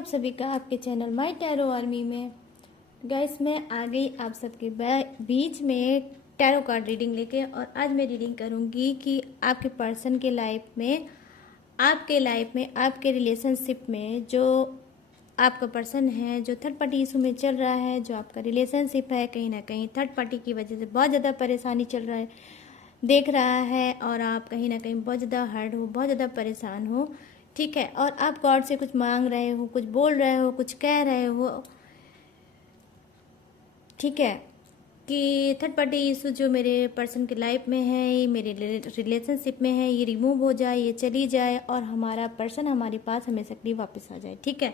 आप सभी का आपके चैनल माय टैरो आर्मी में। गाइस मैं आ गई आप सबके बीच में टैरो कार्ड रीडिंग लेके, और आज मैं रीडिंग करूंगी कि आपके पर्सन के लाइफ में, आपके रिलेशनशिप में जो आपका पर्सन है, जो थर्ड पार्टी इशू में चल रहा है, जो आपका रिलेशनशिप है, कहीं ना कहीं थर्ड पार्टी की वजह से बहुत ज़्यादा परेशानी चल रहा है, देख रहा है, और आप कहीं ना कहीं बहुत ज़्यादा हर्ट हो, बहुत ज़्यादा परेशान हो। ठीक है, और आप गॉड से कुछ मांग रहे हो, कुछ बोल रहे हो, कुछ कह रहे हो। ठीक है, कि थर्ड पार्टी इशू जो मेरे पर्सन के लाइफ में है, ये मेरे रिलेशनशिप में है, ये रिमूव हो जाए, ये चली जाए, और हमारा पर्सन हमारे पास हमेशा के लिए वापस आ जाए। ठीक है,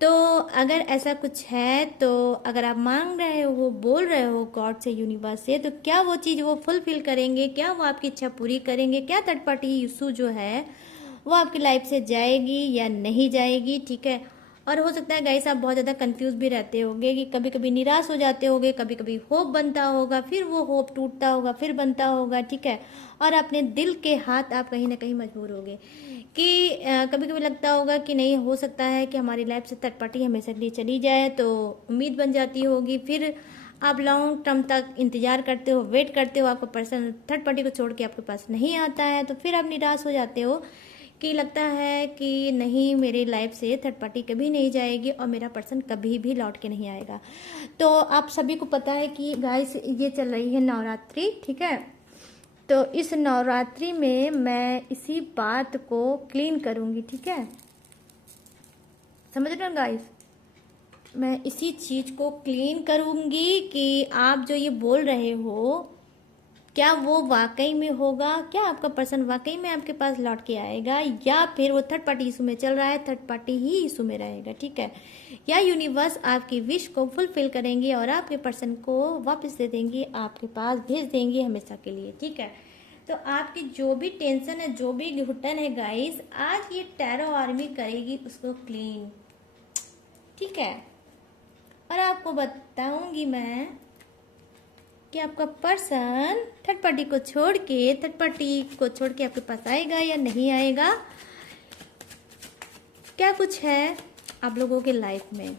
तो अगर ऐसा कुछ है, तो अगर आप मांग रहे हो, बोल रहे हो गॉड से, यूनिवर्स से, तो क्या वो चीज़ वो फुलफिल करेंगे? क्या वो आपकी इच्छा पूरी करेंगे? क्या थर्ड पार्टी इशू जो है वो आपकी लाइफ से जाएगी या नहीं जाएगी? ठीक है, और हो सकता है गाइस आप बहुत ज़्यादा कंफ्यूज भी रहते होगे, कि कभी कभी निराश हो जाते होगे, कभी कभी होप बनता होगा, फिर वो होप टूटता होगा, फिर बनता होगा। ठीक है, और अपने दिल के हाथ आप कहीं ना कहीं मजबूर होगे, कि कभी कभी लगता होगा कि नहीं, हो सकता है कि हमारी लाइफ से थर्ड पार्टी हमेशा के लिए चली जाए, तो उम्मीद बन जाती होगी। फिर आप लॉन्ग टर्म तक इंतजार करते हो, वेट करते हो, आपका पर्सन थर्ड पार्टी को छोड़ के आपके पास नहीं आता है, तो फिर आप निराश हो जाते हो, कि लगता है कि नहीं, मेरी लाइफ से थर्ड पार्टी कभी नहीं जाएगी और मेरा पर्सन कभी भी लौट के नहीं आएगा। तो आप सभी को पता है कि गाइस ये चल रही है नवरात्रि। ठीक है, तो इस नवरात्रि में मैं इसी बात को क्लीन करूंगी। ठीक है, समझ रहे हो गाइस, मैं इसी चीज को क्लीन करूंगी कि आप जो ये बोल रहे हो, क्या वो वाकई में होगा? क्या आपका पर्सन वाकई में आपके पास लौट के आएगा, या फिर वो थर्ड पार्टी इशू में चल रहा है, थर्ड पार्टी ही इशू में रहेगा? ठीक है, या यूनिवर्स आपकी विश को फुलफिल करेंगे और आपके पर्सन को वापस दे देंगे, आपके पास भेज देंगे हमेशा के लिए। ठीक है, तो आपकी जो भी टेंशन है, जो भी घुटन है गाइस, आज ये टैरो आर्मी करेगी उसको क्लीन। ठीक है, और आपको बताऊंगी मैं कि आपका पर्सन थर्ड पार्टी को छोड़ के आपके पास आएगा या नहीं आएगा, क्या कुछ है आप लोगों के लाइफ में।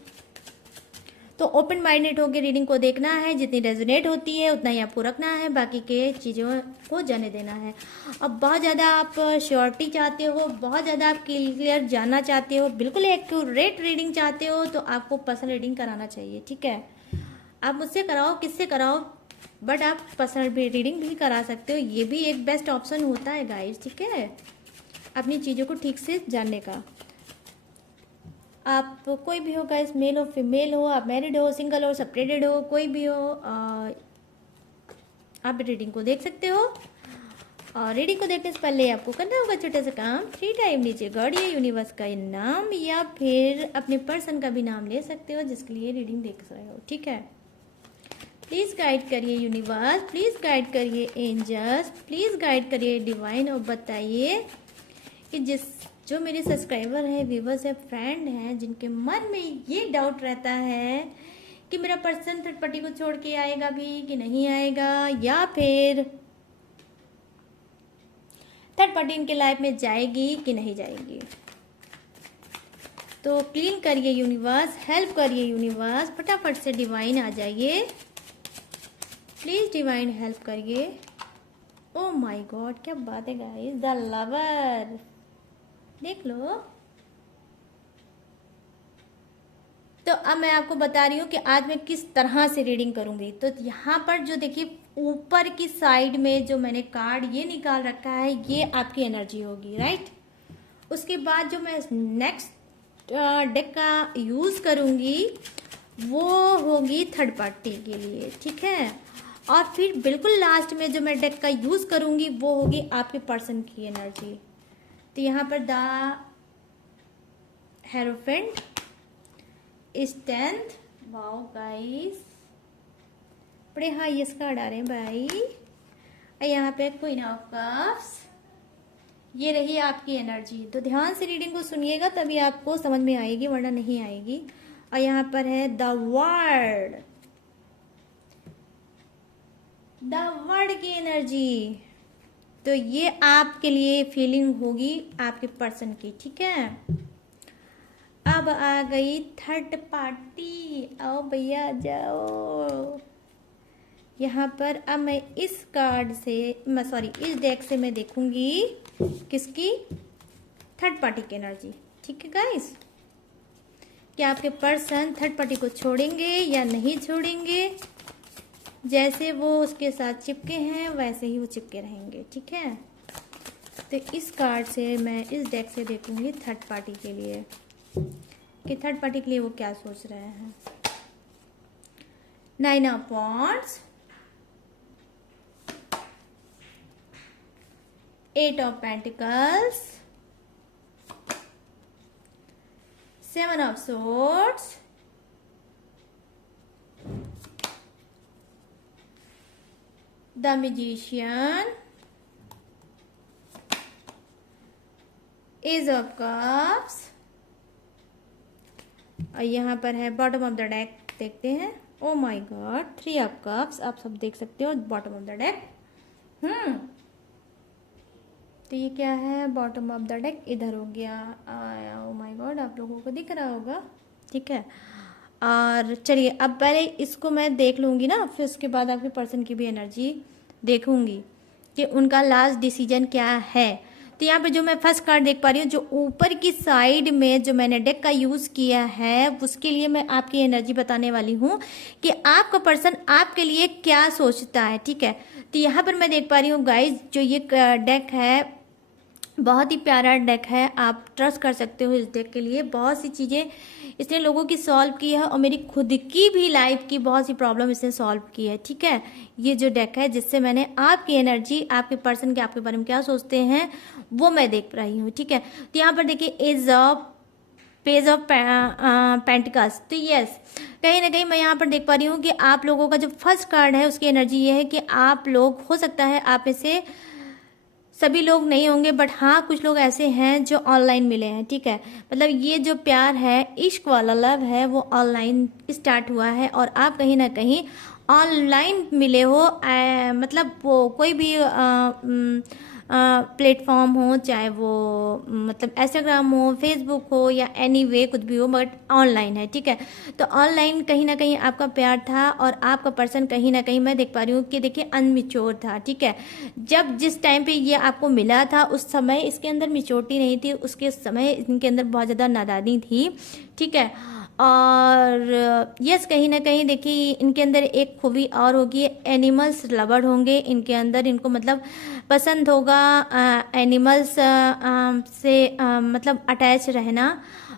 तो ओपन माइंडेड होकर रीडिंग को देखना है, जितनी रेजोनेट होती है उतना ही आपको रखना है, बाकी के चीज़ों को जाने देना है। अब बहुत ज़्यादा आप श्योरिटी चाहते हो, बहुत ज़्यादा आप क्लियर जानना चाहते हो, बिल्कुल एक्यूरेट रीडिंग चाहते हो, तो आपको पर्सनल रीडिंग कराना चाहिए। ठीक है, आप मुझसे कराओ, किससे कराओ, बट आप पर्सनल रीडिंग भी करा सकते हो, ये भी एक बेस्ट ऑप्शन होता है गाइस। ठीक है, अपनी चीज़ों को ठीक से जानने का। आप कोई भी हो गाइस, मेल हो फीमेल हो, आप मैरिड हो, सिंगल हो, सेपरेटेड हो, कोई भी हो, आप रीडिंग को देख सकते हो। और रीडिंग को देखने से पहले आपको करना होगा छोटा सा काम, 3 टाइम नीचे गॉड या यूनिवर्स का नाम, या फिर अपने पर्सन का भी नाम ले सकते हो जिसके लिए रीडिंग देख रहे हो। ठीक है, प्लीज़ गाइड करिए यूनिवर्स, प्लीज़ गाइड करिए एंजल्स, प्लीज़ गाइड करिए डिवाइन, और बताइए कि जो मेरे सब्सक्राइबर हैं, व्यूवर्स हैं, फ्रेंड हैं, जिनके मन में ये डाउट रहता है कि मेरा पर्सन थर्ड पार्टी को छोड़ के आएगा भी कि नहीं आएगा, या फिर थर्ड पार्टी इनके लाइफ में जाएगी कि नहीं जाएगी, तो क्लीन करिए यूनिवर्स, हेल्प करिए यूनिवर्स, फटाफट से डिवाइन आ जाइए, प्लीज डिवाइन हेल्प करिए। ओ माय गॉड, क्या बात है गाइस, द लवर, देख लो। तो अब मैं आपको बता रही हूँ कि आज मैं किस तरह से रीडिंग करूंगी। तो यहाँ पर जो देखिए ऊपर की साइड में जो मैंने कार्ड ये निकाल रखा है, ये आपकी एनर्जी होगी, राइट। उसके बाद जो मैं नेक्स्ट डेक का यूज करूंगी वो होगी थर्ड पार्टी के लिए। ठीक है, और फिर बिल्कुल लास्ट में जो मैं डेक का यूज करूंगी वो होगी आपके पर्सन की एनर्जी। तो यहाँ पर the hierophant, strength, wow guys, बड़े हाईएस्ट कार्ड आ रहे हैं भाई। और यहाँ पे क्वीन ऑफ कप्स, ये रही आपकी एनर्जी। तो ध्यान से रीडिंग को सुनिएगा तभी आपको समझ में आएगी, वरना नहीं आएगी। और यहाँ पर है द वर्ड की एनर्जी। तो ये आपके लिए फीलिंग होगी आपके पर्सन की। ठीक है, अब अब आ गई थर्ड पार्टी। आओ भैया जाओ। यहाँ पर अब मैं इस कार्ड से, सॉरी इस डेक से मैं देखूंगी किसकी, थर्ड पार्टी की एनर्जी। ठीक है गाइस, क्या आपके पर्सन थर्ड पार्टी को छोड़ेंगे या नहीं छोड़ेंगे। जैसे वो उसके साथ चिपके हैं वैसे ही वो चिपके रहेंगे। ठीक है, तो इस कार्ड से मैं, इस डेक से देखूंगी थर्ड पार्टी के लिए कि थर्ड पार्टी के लिए वो क्या सोच रहे हैं। 9 of wands, 8 of pentacles, 7 of swords, the magician, ace of cups, और यहाँ पर है बॉटम ऑफ द डेक। देखते हैं, oh my God, 3 of cups. आप सब देख सकते हो बॉटम ऑफ द डेक। तो ये क्या है, बॉटम ऑफ द डेक इधर हो गया। ओ माय गॉड, आप लोगों को दिख रहा होगा। ठीक है, और चलिए अब पहले इसको मैं देख लूँगी ना, फिर उसके बाद आपके पर्सन की भी एनर्जी देखूंगी कि उनका लास्ट डिसीजन क्या है। तो यहाँ पे जो मैं फर्स्ट कार्ड देख पा रही हूँ, जो ऊपर की साइड में जो मैंने डेक का यूज़ किया है, उसके लिए मैं आपकी एनर्जी बताने वाली हूँ कि आपका पर्सन आपके लिए क्या सोचता है। ठीक है, तो यहाँ पर मैं देख पा रही हूँ गाइज, जो ये डेक है बहुत ही प्यारा डेक है। आप ट्रस्ट कर सकते हो इस डेक के लिए। बहुत सी चीज़ें इसने लोगों की सॉल्व की है और मेरी खुद की भी लाइफ की बहुत सी प्रॉब्लम इसने सॉल्व की है। ठीक है, ये जो डेक है जिससे मैंने आपकी एनर्जी, आपके पर्सन के आपके बारे में क्या सोचते हैं वो मैं देख रही हूँ। ठीक है, तो यहाँ पर देखिए ace of, page of pentacles. तो यस, कहीं ना कहीं मैं यहाँ पर देख पा रही हूँ कि आप लोगों का जो फर्स्ट कार्ड है उसकी एनर्जी ये है कि आप लोग, हो सकता है आप में से सभी लोग नहीं होंगे बट हाँ कुछ लोग ऐसे हैं जो ऑनलाइन मिले हैं। ठीक है, मतलब ये जो प्यार है, इश्क वाला लव है, वो ऑनलाइन स्टार्ट हुआ है और आप कहीं ना कहीं ऑनलाइन मिले हो। मतलब वो कोई भी प्लेटफॉर्म हो, चाहे वो मतलब इंस्टाग्राम हो, फेसबुक हो या एनी वे कुछ भी हो, बट ऑनलाइन है। ठीक है, तो ऑनलाइन कहीं ना कहीं आपका प्यार था और आपका पर्सन कहीं ना कहीं मैं देख पा रही हूँ कि देखिए अनमिच्योर था। ठीक है, जब जिस टाइम पे ये आपको मिला था उस समय इसके अंदर मिच्योरिटी नहीं थी, उसके समय इनके अंदर बहुत ज़्यादा नादानी थी। ठीक है, और यस कहीं ना कहीं देखिए इनके अंदर एक खूबी और होगी, एनिमल्स लवर होंगे इनके अंदर। इनको मतलब पसंद होगा एनिमल्स से मतलब अटैच रहना,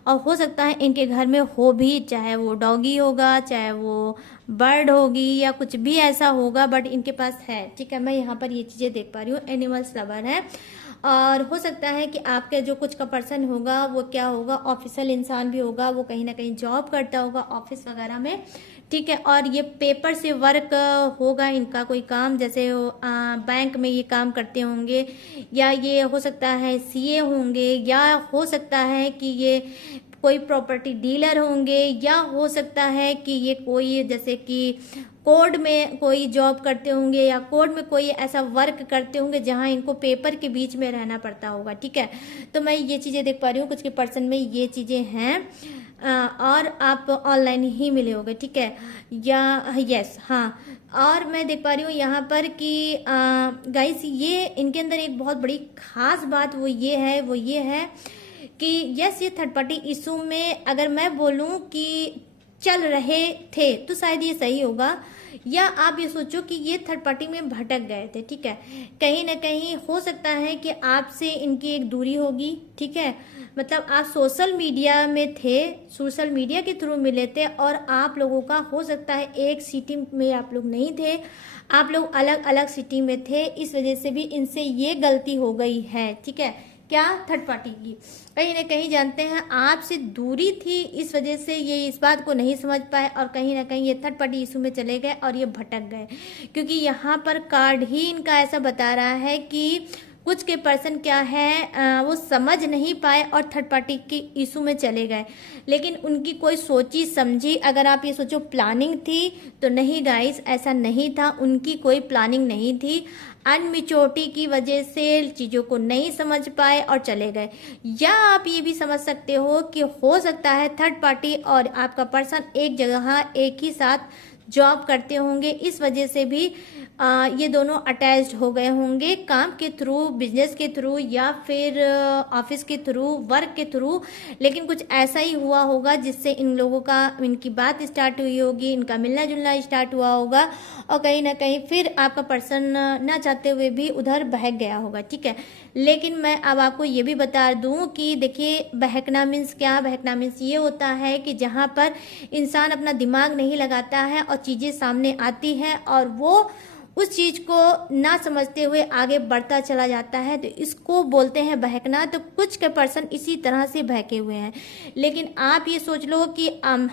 और हो सकता है इनके घर में हो भी, चाहे वो डॉगी होगा, चाहे वो बर्ड होगी या कुछ भी ऐसा होगा, बट इनके पास है। ठीक है, मैं यहाँ पर ये चीज़ें देख पा रही हूँ, एनिमल्स लवर है। और हो सकता है कि आपके जो कुछ का पर्सन होगा वो क्या होगा, ऑफिशियल इंसान भी होगा, वो कहीं ना कहीं जॉब करता होगा ऑफिस वगैरह में। ठीक है, और ये पेपर से वर्क होगा इनका कोई काम, जैसे बैंक में ये काम करते होंगे, या ये हो सकता है सीए होंगे, या हो सकता है कि ये कोई प्रॉपर्टी डीलर होंगे, या हो सकता है कि ये कोई जैसे कि कोर्ट में कोई जॉब करते होंगे, या कोर्ट में कोई ऐसा वर्क करते होंगे जहां इनको पेपर के बीच में रहना पड़ता होगा। ठीक है, तो मैं ये चीज़ें देख पा रही हूँ, कुछ के पर्सन में ये चीज़ें हैं और आप ऑनलाइन ही मिले होंगे। ठीक है, या यस हाँ, और मैं देख पा रही हूँ यहाँ पर कि गाइस ये इनके अंदर एक बहुत बड़ी खास बात वो ये है कि यस ये थर्ड पार्टी इशू में अगर मैं बोलूं कि चल रहे थे तो शायद ये सही होगा, या आप ये सोचो कि ये थर्ड पार्टी में भटक गए थे। ठीक है, कहीं ना कहीं हो सकता है कि आपसे इनकी एक दूरी होगी। ठीक है, मतलब आप सोशल मीडिया में थे, सोशल मीडिया के थ्रू मिले थे, और आप लोगों का हो सकता है एक सिटी में आप लोग नहीं थे, आप लोग अलग अलग सिटी में थे, इस वजह से भी इनसे ये गलती हो गई है। ठीक है, क्या, थर्ड पार्टी की कहीं ना कहीं जानते हैं आपसे दूरी थी, इस वजह से ये इस बात को नहीं समझ पाए और कहीं ना कहीं ये थर्ड पार्टी इशू में चले गए और ये भटक गए, क्योंकि यहाँ पर कार्ड ही इनका ऐसा बता रहा है कि कुछ के पर्सन क्या है वो समझ नहीं पाए और थर्ड पार्टी के इशू में चले गए, लेकिन उनकी कोई सोची समझी, अगर आप ये सोचो प्लानिंग थी तो नहीं गाइस, ऐसा नहीं था, उनकी कोई प्लानिंग नहीं थी। अनमिच्योरिटी की वजह से चीज़ों को नहीं समझ पाए और चले गए। या आप ये भी समझ सकते हो कि हो सकता है थर्ड पार्टी और आपका पर्सन एक जगह एक ही साथ जॉब करते होंगे, इस वजह से भी ये दोनों अटैच्ड हो गए होंगे, काम के थ्रू, बिजनेस के थ्रू या फिर ऑफिस के थ्रू, वर्क के थ्रू। लेकिन कुछ ऐसा ही हुआ होगा जिससे इन लोगों का, इनकी बात स्टार्ट हुई होगी, इनका मिलना जुलना स्टार्ट हुआ होगा और कहीं ना कहीं फिर आपका पर्सन ना चाहते हुए भी उधर बहक गया होगा। ठीक है, लेकिन मैं अब आपको ये भी बता दूं कि देखिए बहकना मीन्स क्या, बहकना मीन्स ये होता है कि जहाँ पर इंसान अपना दिमाग नहीं लगाता है और चीज़ें सामने आती हैं और वो उस चीज़ को ना समझते हुए आगे बढ़ता चला जाता है, तो इसको बोलते हैं बहकना। तो कुछ के पर्सन इसी तरह से बहके हुए हैं। लेकिन आप ये सोच लो कि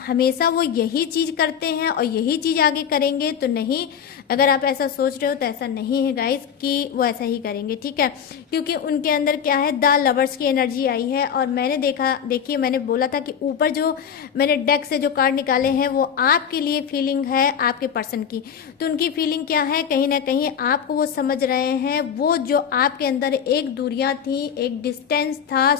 हमेशा वो यही चीज़ करते हैं और यही चीज़ आगे करेंगे, तो नहीं। अगर आप ऐसा सोच रहे हो तो ऐसा नहीं है गाइस कि वो ऐसा ही करेंगे। ठीक है, क्योंकि उनके अंदर क्या है, द लवर्स की एनर्जी आई है। और मैंने देखिए मैंने बोला था कि ऊपर जो मैंने डेक से जो कार्ड निकाले हैं वो आपके लिए फीलिंग है आपके पर्सन की। तो उनकी फीलिंग क्या है, कहीं ना कहीं आपको वो समझ रहे हैं। वो जो आपके अंदर एक दूरियां थी, एक डिस्टेंस था,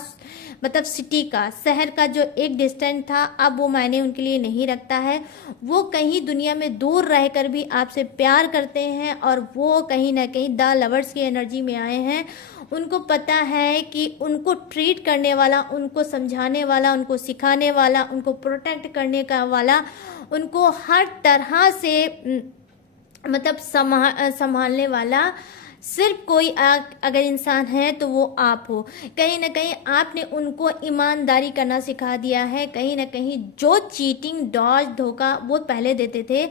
मतलब सिटी का, शहर का जो एक डिस्टेंस था, अब वो मायने उनके लिए नहीं रखता है। वो कहीं दुनिया में दूर रहकर भी आपसे प्यार करते हैं और वो कहीं ना कहीं द लवर्स की एनर्जी में आए हैं। उनको पता है कि उनको ट्रीट करने वाला, उनको समझाने वाला, उनको सिखाने वाला, उनको प्रोटेक्ट करने का वाला, उनको हर तरह से मतलब संभालने वाला सिर्फ कोई अगर इंसान है तो वो आप हो। कहीं ना कहीं आपने उनको ईमानदारी करना सिखा दिया है। कहीं ना कहीं जो चीटिंग, डॉज, धोखा वो पहले देते थे,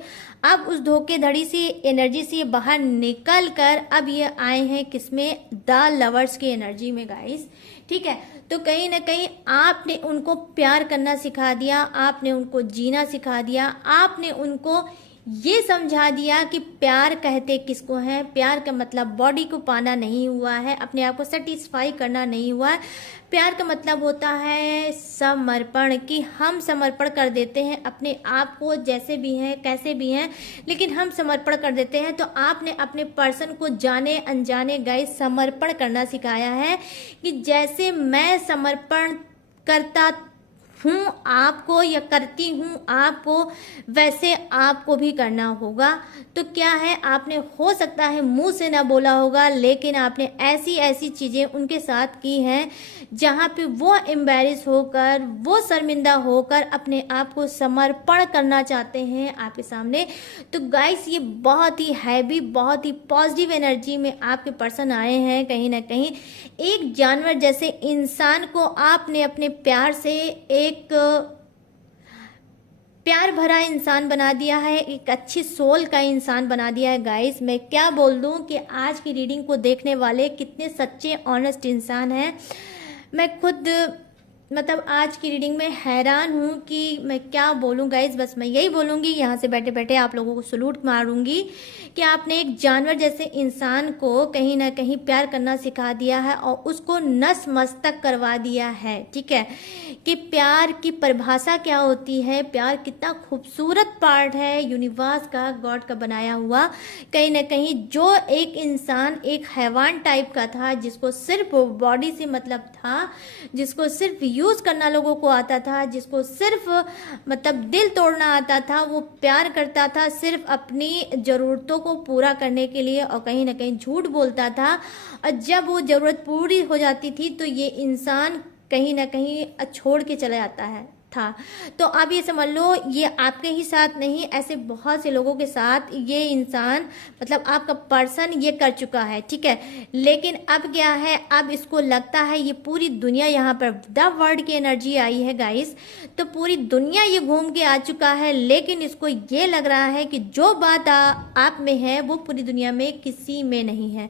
अब उस धोखेधड़ी से, एनर्जी से बाहर निकल कर अब ये आए हैं किसमें, द लवर्स की एनर्जी में गाइस। ठीक है, तो कहीं ना कहीं आपने उनको प्यार करना सिखा दिया, आपने उनको जीना सिखा दिया, आपने उनको ये समझा दिया कि प्यार कहते किसको है। प्यार का मतलब बॉडी को पाना नहीं हुआ है, अपने आप को सेटिस्फाई करना नहीं हुआ है। प्यार का मतलब होता है समर्पण, कि हम समर्पण कर देते हैं अपने आप को, जैसे भी हैं कैसे भी हैं, लेकिन हम समर्पण कर देते हैं। तो आपने अपने पर्सन को जाने अनजाने गाइस समर्पण करना सिखाया है कि जैसे मैं समर्पण करता हूँ आपको या करती हूँ आपको, वैसे आपको भी करना होगा। तो क्या है, आपने हो सकता है मुंह से ना बोला होगा, लेकिन आपने ऐसी ऐसी चीज़ें उनके साथ की हैं जहाँ पे वो एम्बैरेस होकर, वो शर्मिंदा होकर अपने आप को समर्पण करना चाहते हैं आपके सामने। तो गाइस ये बहुत ही हैवी, बहुत ही पॉजिटिव एनर्जी में आपके पर्सन आए हैं। कहीं ना कहीं एक जानवर जैसे इंसान को आपने अपने प्यार से एक प्यार भरा इंसान बना दिया है, एक अच्छी सोल का इंसान बना दिया है गाइस। मैं क्या बोल दूं कि आज की रीडिंग को देखने वाले कितने सच्चे ऑनेस्ट इंसान हैं। मैं खुद मतलब आज की रीडिंग में हैरान हूँ कि मैं क्या बोलूँ गाइस। बस मैं यही बोलूँगी, यहाँ से बैठे बैठे आप लोगों को सलूट मारूंगी कि आपने एक जानवर जैसे इंसान को कहीं ना कहीं प्यार करना सिखा दिया है और उसको नस मस्तक करवा दिया है। ठीक है, कि प्यार की परिभाषा क्या होती है, प्यार कितना खूबसूरत पार्ट है यूनिवर्स का, गॉड का बनाया हुआ। कहीं ना कहीं जो एक इंसान एक हैवान टाइप का था, जिसको सिर्फ बॉडी से मतलब था, जिसको सिर्फ यूज करना लोगों को आता था, जिसको सिर्फ मतलब दिल तोड़ना आता था, वो प्यार करता था सिर्फ अपनी जरूरतों को पूरा करने के लिए और कहीं ना कहीं झूठ बोलता था। और जब वो जरूरत पूरी हो जाती थी तो ये इंसान कहीं ना कहीं छोड़ के चला जाता था। तो आप ये समझ लो, ये आपके ही साथ नहीं, ऐसे बहुत से लोगों के साथ ये इंसान मतलब आपका पर्सन ये कर चुका है। ठीक है, लेकिन अब क्या है, अब इसको लगता है ये पूरी दुनिया, यहाँ पर द वर्ल्ड की एनर्जी आई है गाइस, तो पूरी दुनिया ये घूम के आ चुका है। लेकिन इसको ये लग रहा है कि जो बात आप में है वो पूरी दुनिया में किसी में नहीं है।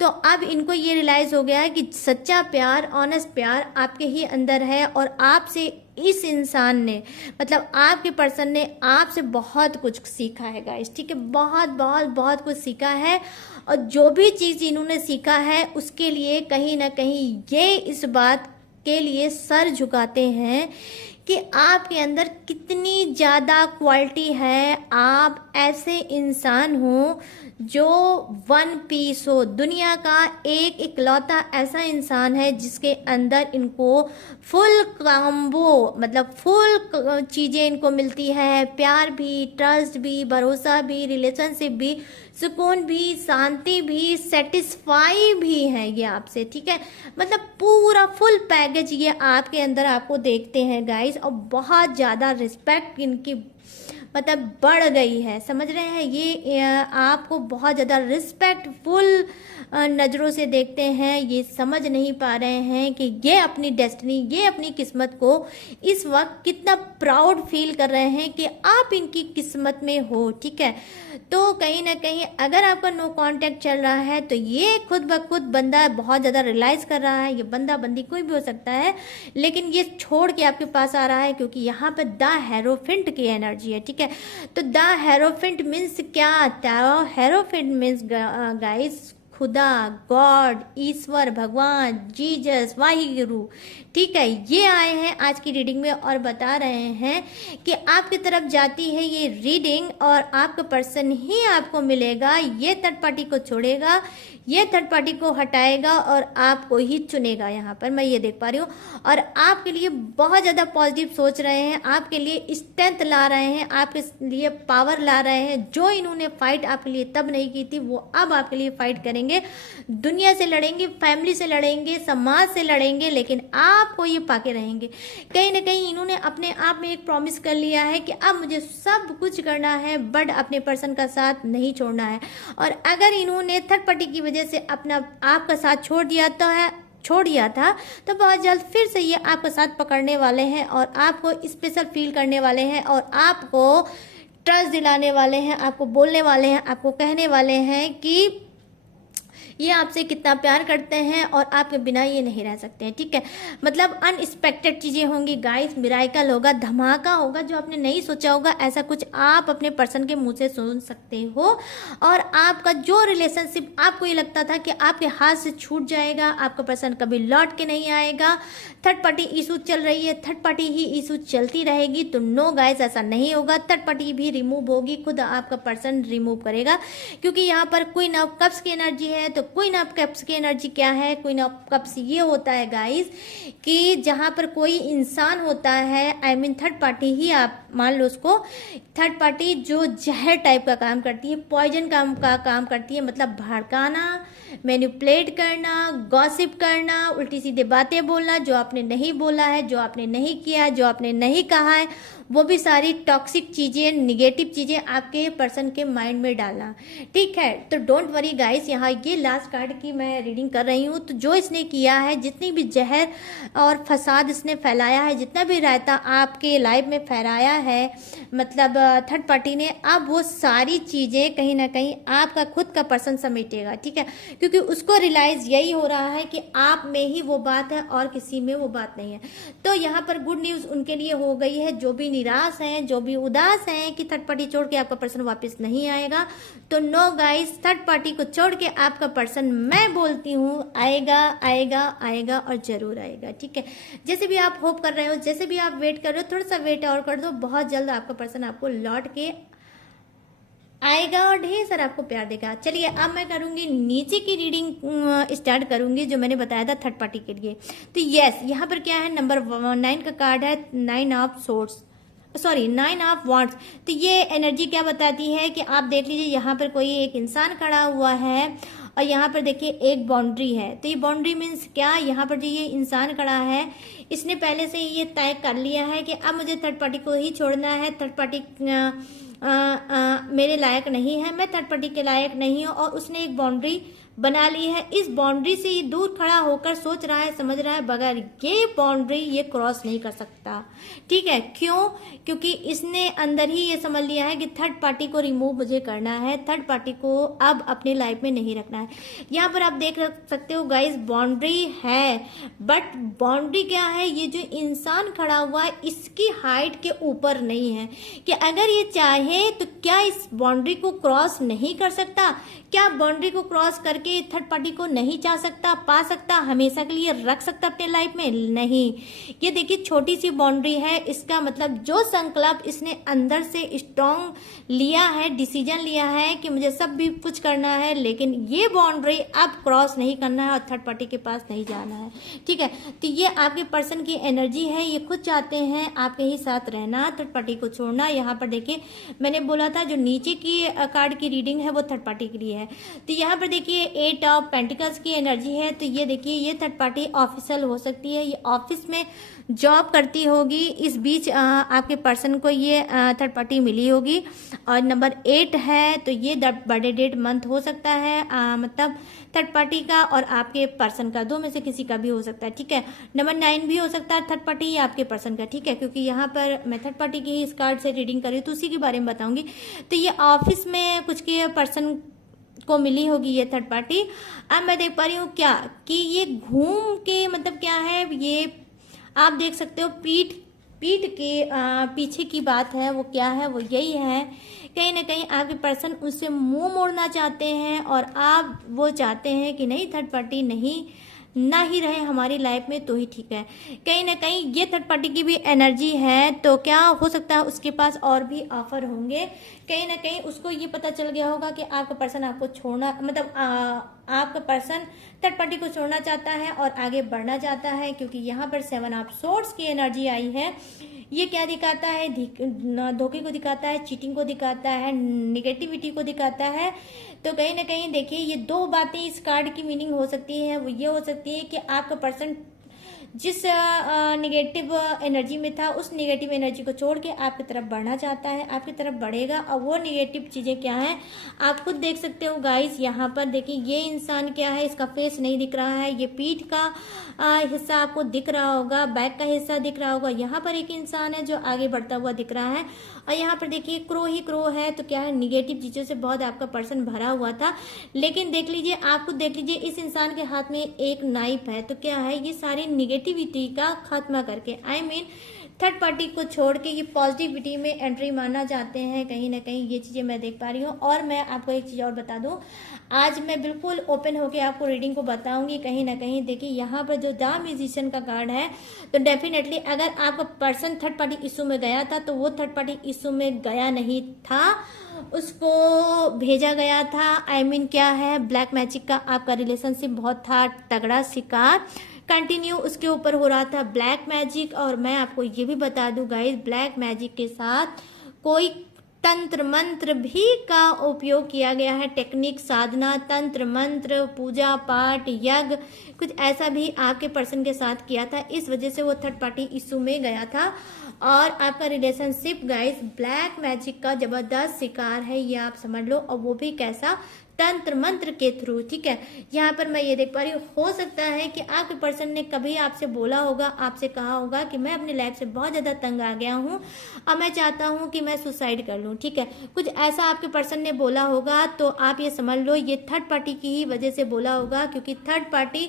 तो अब इनको ये रियलाइज हो गया है कि सच्चा प्यार, ऑनेस्ट प्यार आपके ही अंदर है और आपसे इस इंसान ने, मतलब आपके पर्सन ने आपसे बहुत कुछ सीखा है गाइस, ठीक है, बहुत बहुत बहुत कुछ सीखा है। और जो भी चीज़ इन्होंने सीखा है उसके लिए कहीं ना कहीं ये इस बात के लिए सर झुकाते हैं कि आपके अंदर कितनी ज़्यादा क्वालिटी है। आप ऐसे इंसान हो जो वन पीस हो, दुनिया का एक इकलौता ऐसा इंसान है जिसके अंदर इनको फुल कॉम्बो, मतलब फुल चीज़ें इनको मिलती है, प्यार भी, ट्रस्ट भी, भरोसा भी, रिलेशनशिप भी, सुकून भी, शांति भी, सेटिस्फाई भी है ये आपसे, ठीक है। मतलब पूरा फुल पैकेज ये आपके अंदर आपको देखते हैं गाइस। और बहुत ज़्यादा रिस्पेक्ट इनकी मतलब बढ़ गई है, समझ रहे हैं, ये आपको बहुत ज़्यादा रिस्पेक्टफुल नज़रों से देखते हैं। ये समझ नहीं पा रहे हैं कि ये अपनी डेस्टिनी, ये अपनी किस्मत को इस वक्त कितना प्राउड फील कर रहे हैं कि आप इनकी किस्मत में हो, ठीक है। तो कहीं ना कहीं अगर आपका नो कांटेक्ट चल रहा है तो ये खुद ब खुद बंदा बहुत ज़्यादा रियलाइज़ कर रहा है। ये बंदा बंदी कोई भी हो सकता है, लेकिन ये छोड़ के आपके पास आ रहा है क्योंकि यहाँ पे द हेरोफिंट की एनर्जी है, ठीक है। तो द हेरोफिंट मीन्स क्या? हेरोफिंट मीन्स गाइस खुदा, गॉड, ईश्वर, भगवान, जीसस, वाहिगुरु, ठीक है। ये आए हैं आज की रीडिंग में और बता रहे हैं कि आपकी तरफ जाती है ये रीडिंग और आपका पर्सन ही आपको मिलेगा। ये थर्ड पार्टी को छोड़ेगा, ये थर्ड पार्टी को हटाएगा और आपको ही चुनेगा। यहाँ पर मैं ये देख पा रही हूँ और आपके लिए बहुत ज़्यादा पॉजिटिव सोच रहे हैं, आपके लिए स्ट्रेंथ ला रहे हैं, आपके लिए पावर ला रहे हैं। जो इन्होंने फाइट आपके लिए तब नहीं की थी वो अब आपके लिए फाइट करेंगे। दुनिया से लड़ेंगे, फैमिली से लड़ेंगे, समाज से लड़ेंगे, लेकिन आपको ये पाके रहेंगे। कहीं ना कहीं इन्होंने अपने आप में एक प्रॉमिस कर लिया है कि अब मुझे सब कुछ करना है बट अपने पर्सन का साथ नहीं छोड़ना है। और अगर इन्होंने थर्ड पार्टी की वजह से अपना आपका साथ छोड़ दिया था तो बहुत जल्द फिर से ये आपका साथ पकड़ने वाले हैं और आपको स्पेशल फील करने वाले हैं और आपको ट्रस्ट दिलाने वाले हैं, आपको बोलने वाले हैं, आपको कहने वाले हैं कि ये आपसे कितना प्यार करते हैं और आपके बिना ये नहीं रह सकते हैं, ठीक है। मतलब अनएक्सपेक्टेड चीज़ें होंगी गाइस, मिराकल होगा, धमाका होगा जो आपने नहीं सोचा होगा। ऐसा कुछ आप अपने पर्सन के मुंह से सुन सकते हो। और आपका जो रिलेशनशिप आपको ये लगता था कि आपके हाथ से छूट जाएगा, आपका पर्सन कभी लौट के नहीं आएगा, थर्ड पार्टी इशू चल रही है, थर्ड पार्टी ही इशू चलती रहेगी, तो नो गाइस ऐसा नहीं होगा। थर्ड पार्टी भी रिमूव होगी, खुद आपका पर्सन रिमूव करेगा, क्योंकि यहाँ पर क्वीन ऑफ कप्स की एनर्जी है। तो क्वीन ऑफ कप्स की एनर्जी क्या है? क्वीन ऑफ कप्स ये होता है गाइस कि जहाँ पर कोई इंसान होता है, आई मीन थर्ड पार्टी ही आप मान लो उसको, थर्ड पार्टी जो जहर टाइप का काम करती है, पॉइजन का काम करती है, मतलब भड़काना, मैनिपुलेट करना, गॉसिप करना, उल्टी सीधे बातें बोलना, जो आपने नहीं बोला है, जो आपने नहीं किया, जो आपने नहीं कहा है, वो भी सारी टॉक्सिक चीज़ें, निगेटिव चीज़ें आपके पर्सन के माइंड में डालना, ठीक है। तो डोंट वरी गाइस, यहाँ ये लास्ट कार्ड की मैं रीडिंग कर रही हूँ। तो जो इसने किया है, जितनी भी जहर और फसाद इसने फैलाया है, जितना भी रायता आपके लाइफ में फैलाया है, मतलब थर्ड पार्टी ने, अब वो सारी चीज़ें कहीं ना कहीं आपका खुद का पर्सन समेटेगा, ठीक है। क्योंकि उसको रियलाइज़ यही हो रहा है कि आप में ही वो बात है और किसी में वो बात नहीं है। तो यहाँ पर गुड न्यूज़ उनके लिए हो गई है, जो भी निराश हैं, जो भी उदास हैं कि थर्ड पार्टी छोड़ के आपका पर्सन वापस नहीं आएगा। तो नो गाइस, थर्ड पार्टी को छोड़ के आपका पर्सन, मैं बोलती हूँ, आएगा आएगा आएगा और जरूर आएगा, ठीक है। जैसे भी आप होप कर रहे हो, जैसे भी आप वेट कर रहे हो, थोड़ा सा वेट और कर दो, बहुत जल्द आपका पर्सन आपको लौट के आएगा और ढेर सारा आपको प्यार देगा। चलिए अब मैं करूंगी नीचे की रीडिंग स्टार्ट करूंगी, जो मैंने बताया था थर्ड पार्टी के लिए। तो यस, यहाँ पर क्या है, नंबर 9 का कार्ड है, 9 of swords, sorry 9 of wands. तो ये एनर्जी क्या बताती है कि आप देख लीजिए, यहाँ पर कोई एक इंसान खड़ा हुआ है और यहाँ पर देखिए एक बाउंड्री है। तो ये बाउंड्री मीन्स क्या, यहाँ पर जो ये इंसान खड़ा है, इसने पहले से ये तय कर लिया है कि अब मुझे थर्ड पार्टी को ही छोड़ना है, थर्ड पार्टी मेरे लायक नहीं है, मैं थर्ड पार्टी के लायक नहीं हूँ, और उसने एक बाउंड्री बना ली है। इस बाउंड्री से ये दूर खड़ा होकर सोच रहा है, समझ रहा है, बगैर ये बाउंड्री ये क्रॉस नहीं कर सकता। ठीक है, क्यों? क्योंकि इसने अंदर ही ये समझ लिया है कि थर्ड पार्टी को रिमूव मुझे करना है, थर्ड पार्टी को अब अपने लाइफ में नहीं रखना है। यहाँ पर आप देख सकते हो गाइस, बाउंड्री है, बट बाउंड्री क्या है, ये जो इंसान खड़ा हुआ है इसकी हाइट के ऊपर नहीं है, कि अगर ये चाहे तो क्या इस बाउंड्री को क्रॉस नहीं कर सकता? क्या बाउंड्री को क्रॉस करके थर्ड पार्टी को नहीं चाह सकता, पा सकता, हमेशा के लिए रख सकता अपने लाइफ में? नहीं। ये देखिए छोटी सी बाउंड्री है, इसका मतलब जो संकल्प इसने अंदर से स्ट्रॉन्ग लिया है, डिसीजन लिया है कि मुझे सब भी कुछ करना है, लेकिन ये बाउंड्री अब क्रॉस नहीं करना है और थर्ड पार्टी के पास नहीं जाना है। ठीक है, तो ये आपके पर्सन की एनर्जी है, ये खुद चाहते हैं आपके ही साथ रहना, थर्ड पार्टी को छोड़ना। यहाँ पर देखिए मैंने बोला था जो नीचे की कार्ड की रीडिंग है वो थर्ड पार्टी के लिए है। तो यहाँ पर देखिए 8 ऑफ पेंटिकल्स की एनर्जी है, तो ये देखिए ये थर्ड पार्टी ऑफिशियल हो सकती है, ये ऑफिस में जॉब करती होगी, इस बीच आपके पर्सन को ये थर्ड पार्टी मिली होगी। और नंबर 8 है, तो ये बर्थडे डेट मंथ हो सकता है, मतलब थर्ड पार्टी का और आपके पर्सन का, दो में से किसी का भी हो सकता है। ठीक है, नंबर 9 भी हो सकता है थर्ड पार्टी या आपके पर्सन का। ठीक है, क्योंकि यहाँ पर मैं थर्ड पार्टी की ही इस कार्ड से रीडिंग कर रही हूँ तो उसी के बारे में बताऊंगी। तो ये ऑफिस में कुछ के पर्सन को मिली होगी ये थर्ड पार्टी। अब मैं देख पा रही हूँ क्या कि ये घूम के मतलब क्या है, ये आप देख सकते हो पीठ के पीछे की बात है, वो क्या है, वो यही है कहीं ना कहीं आपके पर्सन उससे मुंह मोड़ना चाहते हैं और आप वो चाहते हैं कि नहीं थर्ड पार्टी नहीं ना ही रहे हमारी लाइफ में तो ही ठीक है। कहीं ना कहीं ये थर्ड पार्टी की भी एनर्जी है, तो क्या हो सकता है उसके पास और भी ऑफर होंगे। कहीं ना कहीं उसको ये पता चल गया होगा कि आपका पर्सन आपको छोड़ना मतलब आपका पर्सन थर्ड पार्टी को छोड़ना चाहता है और आगे बढ़ना चाहता है, क्योंकि यहाँ पर 7 ऑफ सोर्ड्स की एनर्जी आई है। ये क्या दिखाता है? धोखे को दिखाता है, चीटिंग को दिखाता है, निगेटिविटी को दिखाता है। तो कहीं ना कहीं देखिए ये दो बातें इस कार्ड की मीनिंग हो सकती है, वो ये हो सकती है कि आपका पर्सन जिस निगेटिव एनर्जी में था उस निगेटिव एनर्जी को छोड़ के आपकी तरफ बढ़ना चाहता है, आपकी तरफ बढ़ेगा। और वो निगेटिव चीज़ें क्या है आप खुद देख सकते हो गाइस। यहाँ पर देखिए ये इंसान क्या है, इसका फेस नहीं दिख रहा है, ये पीठ का हिस्सा आपको दिख रहा होगा, बैक का हिस्सा दिख रहा होगा। यहाँ पर एक इंसान है जो आगे बढ़ता हुआ दिख रहा है और यहाँ पर देखिए क्रो ही क्रो है। तो क्या है, निगेटिव चीज़ों से बहुत आपका पर्सन भरा हुआ था, लेकिन देख लीजिए आप खुद देख लीजिए इस इंसान के हाथ में एक नाइफ है। तो क्या है, ये सारी निगेटिविटी का खात्मा करके थर्ड पार्टी को छोड़ के ये पॉजिटिविटी में एंट्री मारना चाहते हैं। कहीं ना कहीं ये चीज़ें मैं देख पा रही हूँ। और मैं आपको एक चीज़ और बता दूँ, आज मैं बिल्कुल ओपन होके आपको रीडिंग को बताऊंगी। कहीं ना कहीं देखिए यहाँ पर जो द म्यूजिशियन का कार्ड है, तो डेफिनेटली अगर आपका पर्सन थर्ड पार्टी इशू में गया था तो वो थर्ड पार्टी इशू में गया नहीं था, उसको भेजा गया था। क्या है, ब्लैक मैजिक का आपका रिलेशनशिप बहुत था तगड़ा, शिकार कंटिन्यू उसके ऊपर हो रहा था ब्लैक मैजिक। और मैं आपको ये भी बता दूं गाइस, ब्लैक मैजिक के साथ कोई तंत्र मंत्र भी का उपयोग किया गया है, टेक्निक, साधना, तंत्र मंत्र, पूजा पाठ, यज्ञ, कुछ ऐसा भी आपके पर्सन के साथ किया था। इस वजह से वो थर्ड पार्टी इशू में गया था। और आपका रिलेशनशिप गाइस ब्लैक मैजिक का जबरदस्त शिकार है, ये आप समझ लो। और वो भी कैसा, तंत्र मंत्र के थ्रू। ठीक है, यहाँ पर मैं ये देख पा रही हूँ, हो सकता है कि आपके पर्सन ने कभी आपसे बोला होगा, आपसे कहा होगा कि मैं अपनी लाइफ से बहुत ज़्यादा तंग आ गया हूँ और मैं चाहता हूँ कि मैं सुसाइड कर लूँ। ठीक है, कुछ ऐसा आपके पर्सन ने बोला होगा, तो आप ये समझ लो ये थर्ड पार्टी की ही वजह से बोला होगा, क्योंकि थर्ड पार्टी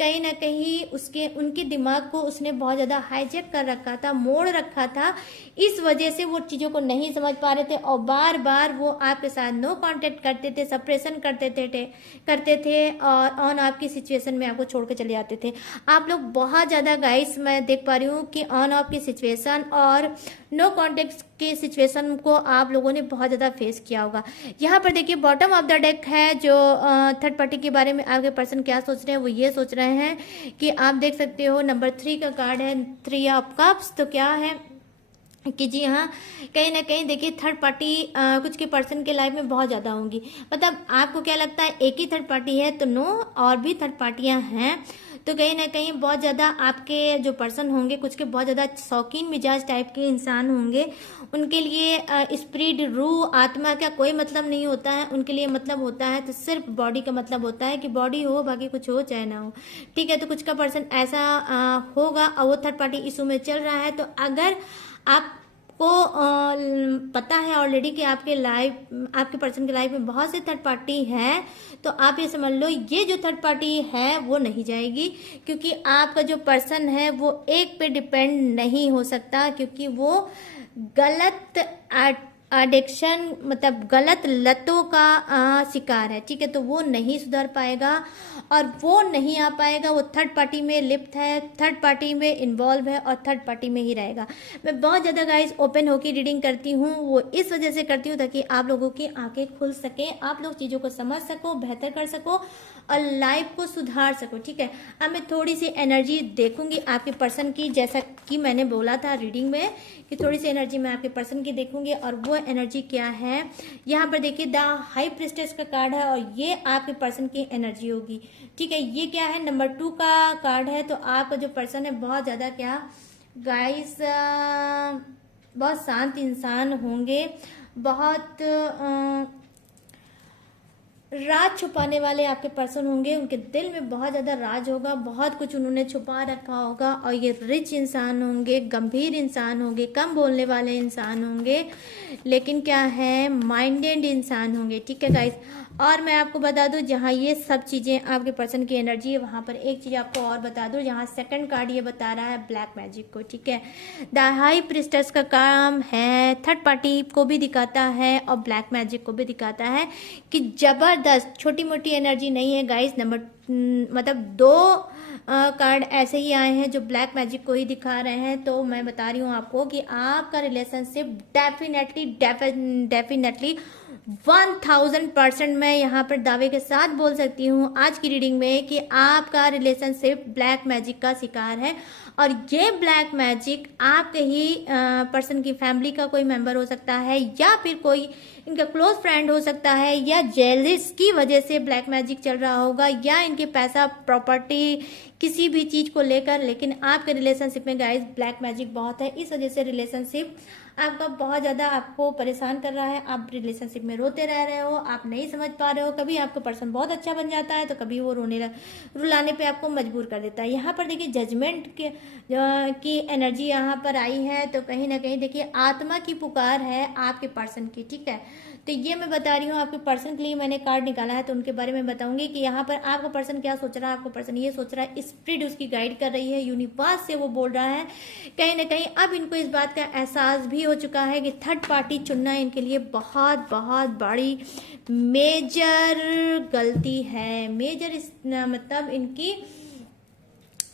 कहीं ना कहीं उनके दिमाग को उसने बहुत ज़्यादा हाईजैक कर रखा था, मोड़ रखा था। इस वजह से वो चीज़ों को नहीं समझ पा रहे थे और बार बार वो आपके साथ नो कांटेक्ट करते थे, सप्रेशन करते थे और ऑन ऑफ की सिचुएशन में आपको छोड़ के चले जाते थे। आप लोग बहुत ज़्यादा गाइस मैं देख पा रही हूँ कि ऑन ऑफ की सिचुएशन और नो कॉन्टेक्ट के सिचुएशन को आप लोगों ने बहुत ज़्यादा फेस किया होगा। यहाँ पर देखिए बॉटम ऑफ द डेक है, जो थर्ड पार्टी के बारे में आपके पर्सन क्या सोच रहे हैं, वो ये सोच रहे हैं कि आप देख सकते हो नंबर 3 का कार्ड है, 3 ऑफ कप्स। तो क्या है कि जी हाँ, कहीं ना कहीं देखिए थर्ड पार्टी कुछ के पर्सन के लाइफ में बहुत ज़्यादा होंगी। मतलब आपको क्या लगता है एक ही थर्ड पार्टी है, तो नो, और भी थर्ड पार्टियां हैं। तो कहीं ना कहीं बहुत ज़्यादा आपके जो पर्सन होंगे कुछ के बहुत ज़्यादा शौकीन मिजाज टाइप के इंसान होंगे। उनके लिए स्पिरिट, रूह, आत्मा का कोई मतलब नहीं होता है। उनके लिए मतलब होता है तो सिर्फ बॉडी का मतलब होता है कि बॉडी हो, बाकी कुछ हो चाहे ना हो, ठीक है। तो कुछ का पर्सन ऐसा होगा और वो थर्ड पार्टी इशू में चल रहा है। तो अगर आपको पता है ऑलरेडी कि आपके पर्सन की लाइफ में बहुत से थर्ड पार्टी है, तो आप ये समझ लो ये जो थर्ड पार्टी है वो नहीं जाएगी, क्योंकि आपका जो पर्सन है वो एक पे डिपेंड नहीं हो सकता, क्योंकि वो गलत एडिक्शन मतलब गलत लतों का शिकार है, ठीक है। तो वो नहीं सुधर पाएगा और वो नहीं आ पाएगा, वो थर्ड पार्टी में लिप्त है, थर्ड पार्टी में इन्वॉल्व है और थर्ड पार्टी में ही रहेगा। मैं बहुत ज़्यादा गाइस ओपन होकर रीडिंग करती हूँ, वो इस वजह से करती हूँ ताकि आप लोगों की आंखें खुल सके, आप लोग चीज़ों को समझ सको, बेहतर कर सको और लाइफ को सुधार सको, ठीक है। अब मैं थोड़ी सी एनर्जी देखूंगी आपके पर्सन की, जैसा कि मैंने बोला था रीडिंग में कि थोड़ी सी एनर्जी मैं आपके पर्सन की देखूंगी। और वो एनर्जी क्या है, यहाँ पर देखिए द हाई प्रिस्टेस का कार्ड है और ये आपके पर्सन की एनर्जी होगी, ठीक है। ये क्या है, नंबर 2 का कार्ड है। तो आपका जो पर्सन है बहुत ज़्यादा क्या गाइस बहुत शांत इंसान होंगे, बहुत राज छुपाने वाले आपके पर्सन होंगे। उनके दिल में बहुत ज़्यादा राज होगा, बहुत कुछ उन्होंने छुपा रखा होगा। और ये रिच इंसान होंगे, गंभीर इंसान होंगे, कम बोलने वाले इंसान होंगे, लेकिन क्या है माइंडेड इंसान होंगे, ठीक है गाइस। और मैं आपको बता दूं जहाँ ये सब चीज़ें आपके पर्सन की एनर्जी है, वहाँ पर एक चीज़ आपको और बता दूं, जहाँ सेकंड कार्ड ये बता रहा है ब्लैक मैजिक को, ठीक है। द हाई प्रिस्टेस का काम है थर्ड पार्टी को भी दिखाता है और ब्लैक मैजिक को भी दिखाता है कि जबरदस्त, छोटी मोटी एनर्जी नहीं है गाइस। मतलब 2 कार्ड ऐसे ही आए हैं जो ब्लैक मैजिक को ही दिखा रहे हैं। तो मैं बता रही हूँ आपको कि आपका रिलेशनशिप डेफिनेटली 1000% मैं यहाँ पर दावे के साथ बोल सकती हूँ आज की रीडिंग में कि आपका रिलेशनशिप ब्लैक मैजिक का शिकार है। और ये ब्लैक मैजिक आपके ही पर्सन की फैमिली का कोई मेंबर हो सकता है, या फिर कोई इनका क्लोज फ्रेंड हो सकता है, या जेलिस की वजह से ब्लैक मैजिक चल रहा होगा, या इनके पैसा, प्रॉपर्टी, किसी भी चीज को लेकर। लेकिन आपके रिलेशनशिप में गाइस ब्लैक मैजिक बहुत है, इस वजह से रिलेशनशिप आपका बहुत ज़्यादा आपको परेशान कर रहा है। आप रिलेशनशिप में रोते रह रहे हो, आप नहीं समझ पा रहे हो। कभी आपका पर्सन बहुत अच्छा बन जाता है तो कभी वो रुलाने पे आपको मजबूर कर देता है। यहाँ पर देखिए जजमेंट की एनर्जी यहाँ पर आई है। तो कहीं ना कहीं देखिए आत्मा की पुकार है आपके पर्सन की, ठीक है। तो ये मैं बता रही हूँ आपके पर्सन के लिए मैंने कार्ड निकाला है, तो उनके बारे में बताऊंगी कि यहाँ पर आपका पर्सन क्या सोच रहा है। आपका पर्सन ये सोच रहा है, स्पिरिट उसकी गाइड कर रही है, यूनिवर्स से वो बोल रहा है। कहीं ना कहीं अब इनको इस बात का एहसास भी हो चुका है कि थर्ड पार्टी चुनना इनके लिए बहुत बहुत बड़ी मेजर गलती है। मेजर मतलब इनकी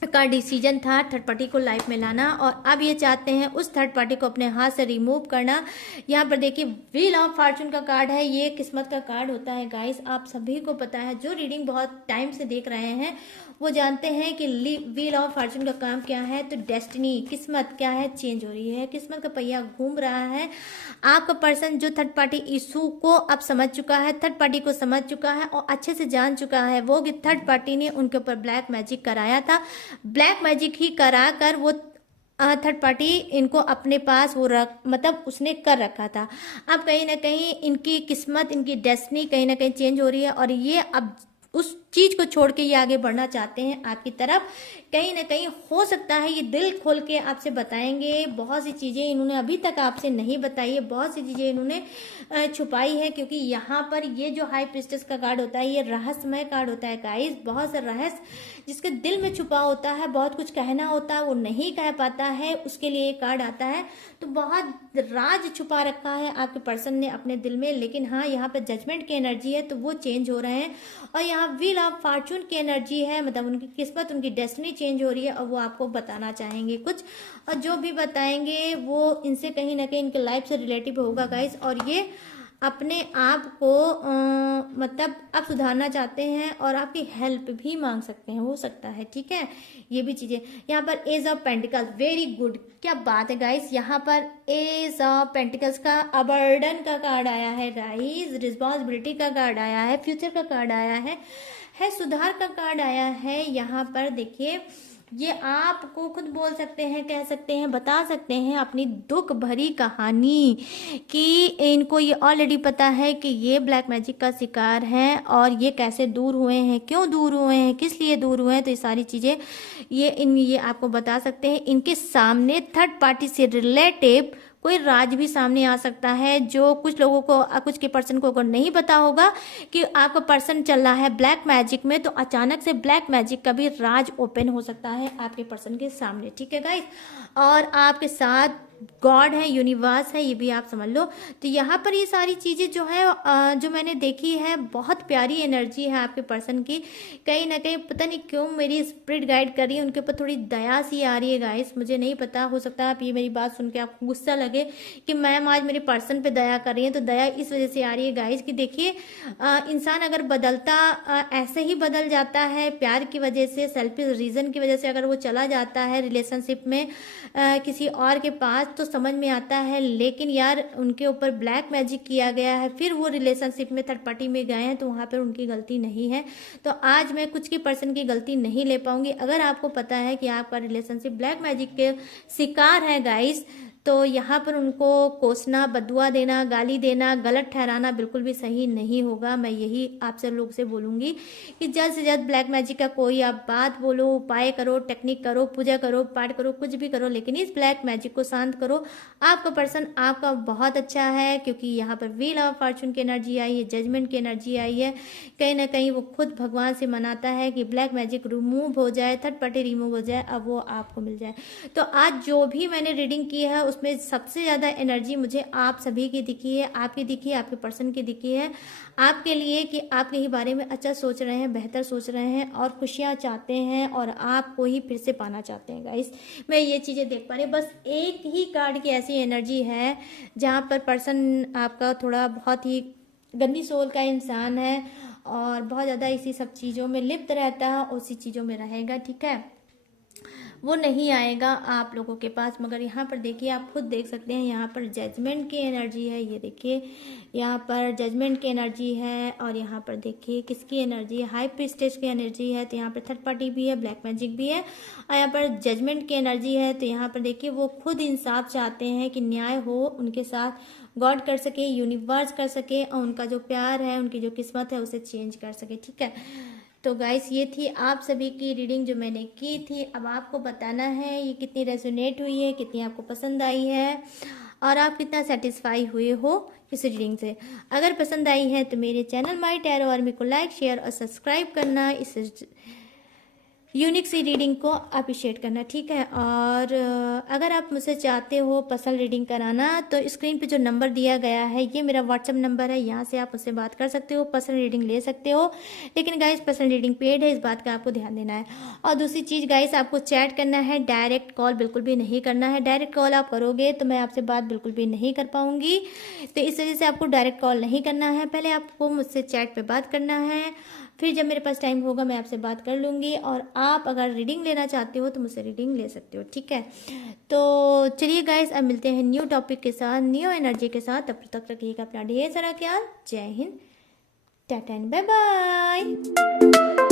का डिसीजन था थर्ड पार्टी को लाइफ में लाना, और अब ये चाहते हैं उस थर्ड पार्टी को अपने हाथ से रिमूव करना। यहाँ पर देखिए व्हील ऑफ फॉर्चून का कार्ड है, ये किस्मत का कार्ड होता है गाइस। आप सभी को पता है, जो रीडिंग बहुत टाइम से देख रहे हैं वो जानते हैं कि व्हील ऑफ फॉर्चून का काम क्या है। तो डेस्टिनी, किस्मत क्या है, चेंज हो रही है, किस्मत का पहिया घूम रहा है। आपका पर्सन जो थर्ड पार्टी इशू को अब समझ चुका है, थर्ड पार्टी को समझ चुका है और अच्छे से जान चुका है वो कि थर्ड पार्टी ने उनके ऊपर ब्लैक मैजिक कराया था। ब्लैक मैजिक ही करा कर वो थर्ड पार्टी इनको अपने पास वो मतलब उसने कर रखा था। अब कहीं ना कहीं इनकी किस्मत, इनकी डेस्टिनी कहीं ना कहीं चेंज हो रही है और ये अब उस चीज को छोड़ के ये आगे बढ़ना चाहते हैं आपकी तरफ। कहीं ना कहीं हो सकता है ये दिल खोल के आपसे बताएंगे। बहुत सी चीजें इन्होंने अभी तक आपसे नहीं बताई है, बहुत सी चीजें इन्होंने छुपाई है, क्योंकि यहाँ पर ये जो हाई प्रिस्टेस का कार्ड होता है ये रहस्यमय कार्ड होता है गाइस। बहुत सा रहस्य जिसके दिल में छुपा होता है, बहुत कुछ कहना होता है वो नहीं कह पाता है, उसके लिए ये कार्ड आता है। तो बहुत राज छुपा रखा है आपके पर्सन ने अपने दिल में। लेकिन हाँ, यहाँ पर जजमेंट की एनर्जी है तो वो चेंज हो रहे हैं। और यहाँ व्हील ऑफ फॉर्चून की एनर्जी है, मतलब उनकी किस्मत, उनकी डेस्टिनी चेंज हो रही है और वो आपको बताना चाहेंगे कुछ, और जो भी बताएंगे वो इनसे कहीं ना कहीं इनके लाइफ से रिलेटिव होगा गाइस। और ये अपने आप को मतलब आप सुधारना चाहते हैं और आपकी हेल्प भी मांग सकते हैं, हो सकता है, ठीक है। ये भी चीज़ें यहाँ पर ace of pentacles, very good, क्या बात है गाइस। यहाँ पर एज ऑफ पेंटिकल्स का अबर्डन का कार्ड आया है, राइज रिस्पॉन्सिबिलिटी का कार्ड आया है, फ्यूचर का कार्ड आया है सुधार का कार्ड आया है। यहाँ पर देखिए ये आपको खुद बोल सकते हैं, कह सकते हैं, बता सकते हैं अपनी दुख भरी कहानी कि इनको ये ऑलरेडी पता है कि ये ब्लैक मैजिक का शिकार हैं और ये कैसे दूर हुए हैं, क्यों दूर हुए हैं, किस लिए दूर हुए हैं। तो ये सारी चीज़ें ये आपको बता सकते हैं। इनके सामने थर्ड पार्टी से रिलेटिव कोई राज भी सामने आ सकता है, जो कुछ लोगों को, कुछ के पर्सन को अगर नहीं पता होगा कि आपका पर्सन चल रहा है ब्लैक मैजिक में, तो अचानक से ब्लैक मैजिक का भी राज ओपन हो सकता है आपके पर्सन के सामने, ठीक है गाइस। और आपके साथ गॉड है, यूनिवर्स है, ये भी आप समझ लो। तो यहाँ पर ये सारी चीज़ें जो है जो मैंने देखी है, बहुत प्यारी एनर्जी है आपके पर्सन की। कहीं ना कहीं पता नहीं क्यों मेरी स्पिरिट गाइड कर रही है, उनके ऊपर थोड़ी दया सी आ रही है गाइस, मुझे नहीं पता, हो सकता है आप ये मेरी बात सुन के आपको गुस्सा लगे कि मैम आज मेरे पर्सन पे दया कर रही है। तो दया इस वजह से आ रही है गाइस कि देखिए इंसान अगर बदलता ऐसे ही बदल जाता है, प्यार की वजह से, सेल्फिश रीज़न की वजह से अगर वो चला जाता है रिलेशनशिप में किसी और के पास, तो समझ में आता है। लेकिन यार उनके ऊपर ब्लैक मैजिक किया गया है, फिर वो रिलेशनशिप में थर्ड पार्टी में गए हैं, तो वहाँ पर उनकी गलती नहीं है। तो आज मैं कुछ की पर्सन की गलती नहीं ले पाऊंगी। अगर आपको पता है कि आपका रिलेशनशिप ब्लैक मैजिक के शिकार है गाइस, तो यहाँ पर उनको कोसना, बदुआ देना, गाली देना, गलत ठहराना बिल्कुल भी सही नहीं होगा। मैं यही आपसे लोग से बोलूँगी कि जल्द से जल्द ब्लैक मैजिक का कोई आप बात बोलो, उपाय करो, टेक्निक करो, पूजा करो, पाठ करो, कुछ भी करो, लेकिन इस ब्लैक मैजिक को शांत करो। आपका पर्सन आपका बहुत अच्छा है, क्योंकि यहाँ पर व्हील ऑफ फॉर्चून की एनर्जी आई है, जजमेंट की एनर्जी आई है। कहीं ना कहीं वो खुद भगवान से मनाता है कि ब्लैक मैजिक रिमूव हो जाए, थर्ड पार्टी रिमूव हो जाए, अब वो आपको मिल जाए। तो आज जो भी मैंने रीडिंग की है उसमें सबसे ज़्यादा एनर्जी मुझे आप सभी की दिखी है, आपकी दिखी है, आपके पर्सन की दिखी है, आपके लिए, कि आपके ही बारे में अच्छा सोच रहे हैं, बेहतर सोच रहे हैं और खुशियाँ चाहते हैं और आपको ही फिर से पाना चाहते हैं गाइस। मैं ये चीज़ें देख पा रही हूँ। बस एक ही कार्ड की ऐसी एनर्जी है जहाँ पर पर्सन आपका थोड़ा बहुत ही गंदी सोल का इंसान है और बहुत ज़्यादा इसी सब चीज़ों में लिप्त रहता है, उसी चीज़ों में रहेगा, ठीक है। वो नहीं आएगा आप लोगों के पास। मगर यहाँ पर देखिए, आप खुद देख सकते हैं, यहाँ पर जजमेंट की एनर्जी है, ये देखिए यहाँ पर जजमेंट की एनर्जी है। और यहाँ पर देखिए किसकी एनर्जी है, हाई प्रीस्टेज की एनर्जी है। तो यहाँ पर थर्ड पार्टी भी है, ब्लैक मैजिक भी है और यहाँ पर जजमेंट की एनर्जी है। तो यहाँ पर देखिए वो खुद इंसाफ चाहते हैं कि न्याय हो उनके साथ, गॉड कर सके, यूनिवर्स कर सके और उनका जो प्यार है, उनकी जो किस्मत है उसे चेंज कर सके, ठीक है। तो गाइस ये थी आप सभी की रीडिंग जो मैंने की थी। अब आपको बताना है ये कितनी रेजोनेट हुई है, कितनी आपको पसंद आई है और आप कितना सेटिस्फाई हुए हो इस रीडिंग से। अगर पसंद आई है तो मेरे चैनल माय टैरो आर्मी को लाइक, शेयर और सब्सक्राइब करना, इस यूनिक सी रीडिंग को अप्रिशिएट करना, ठीक है। और अगर आप मुझसे चाहते हो पर्सनल रीडिंग कराना तो स्क्रीन पे जो नंबर दिया गया है ये मेरा व्हाट्सअप नंबर है, यहाँ से आप मुझसे बात कर सकते हो, पर्सनल रीडिंग ले सकते हो। लेकिन गाइस पर्सनल रीडिंग पेड है, इस बात का आपको ध्यान देना है। और दूसरी चीज़ गाइस, आपको चैट करना है, डायरेक्ट कॉल बिल्कुल भी नहीं करना है। डायरेक्ट कॉल आप करोगे तो मैं आपसे बात बिल्कुल भी नहीं कर पाऊँगी, तो इस वजह से आपको डायरेक्ट कॉल नहीं करना है। पहले आपको मुझसे चैट पर बात करना है, फिर जब मेरे पास टाइम होगा मैं आपसे बात कर लूँगी। और आप अगर रीडिंग लेना चाहते हो तो मुझसे रीडिंग ले सकते हो, ठीक है। तो चलिए गाइस, अब मिलते हैं न्यू टॉपिक के साथ, न्यू एनर्जी के साथ। तब तक रखिएगा अपना ढेर सारा ख्याल। जय Hind, tata and bye bye.